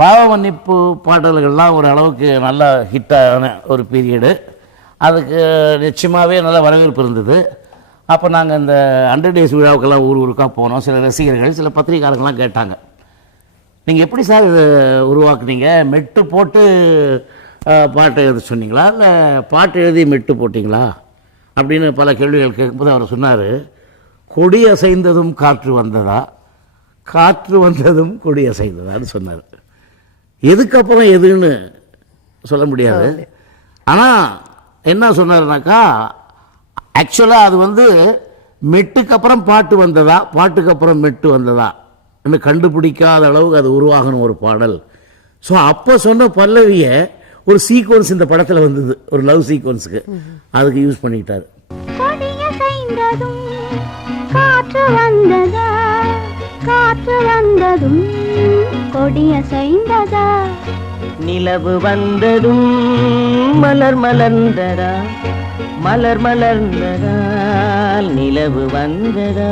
பாவ மன்னிப்பு பாடல்கள்லாம் ஒரு அளவுக்கு நல்ல ஹிட்டான ஒரு பீரியடு. அதுக்கு நிச்சயமாகவே நல்ல வரவேற்பு இருந்தது. அப்போ நாங்கள் இந்த ஹண்ட்ரட் டேஸ் விழாவுக்கெல்லாம் ஊர் ஊருக்காக போனோம். சில ரசிகர்கள் சில பத்திரிகையாளர்கள்லாம் கேட்டாங்க. நீங்கள் எப்படி சார் இதை உருவாக்குனீங்க? மெட்டு போட்டு பாட்டு எழுத சொன்னீங்களா? இல்லை பாட்டு எழுதி மெட்டு போட்டிங்களா? அப்படின்னு பல கேள்விகள் கேட்கும்போது அவர் சொன்னார் கொடி அசைந்ததும் காற்று வந்ததா? காற்று வந்ததும் கொடி அசைந்ததான்னு சொன்னார். எதுக்கப்புறம் எதுன்னு சொல்ல முடியாது. ஆனால் என்ன சொன்னாருனாக்கா ஆக்சுவலாக அது வந்து மெட்டுக்கு அப்புறம் பாட்டு வந்ததா பாட்டுக்கு அப்புறம் மெட்டு வந்ததா என்று கண்டுபிடிக்காத அளவுக்கு அது உருவாகணும் ஒரு பாடல். ஸோ அப்போ சொன்ன பல்லவியை ஒரு சீக்வன்ஸ் இந்த படத்தில் வந்தது. ஒரு லவ் சீக்வன்ஸுக்கு அதுக்கு யூஸ் பண்ணிக்கிட்டாரு. காற்று வந்ததா காற்று வந்ததும் கொடியசைந்ததா நிலவு வந்ததும் மலர் மலர்ந்ததா? மலர் மலர்ந்ததால் நிலவு வந்ததா?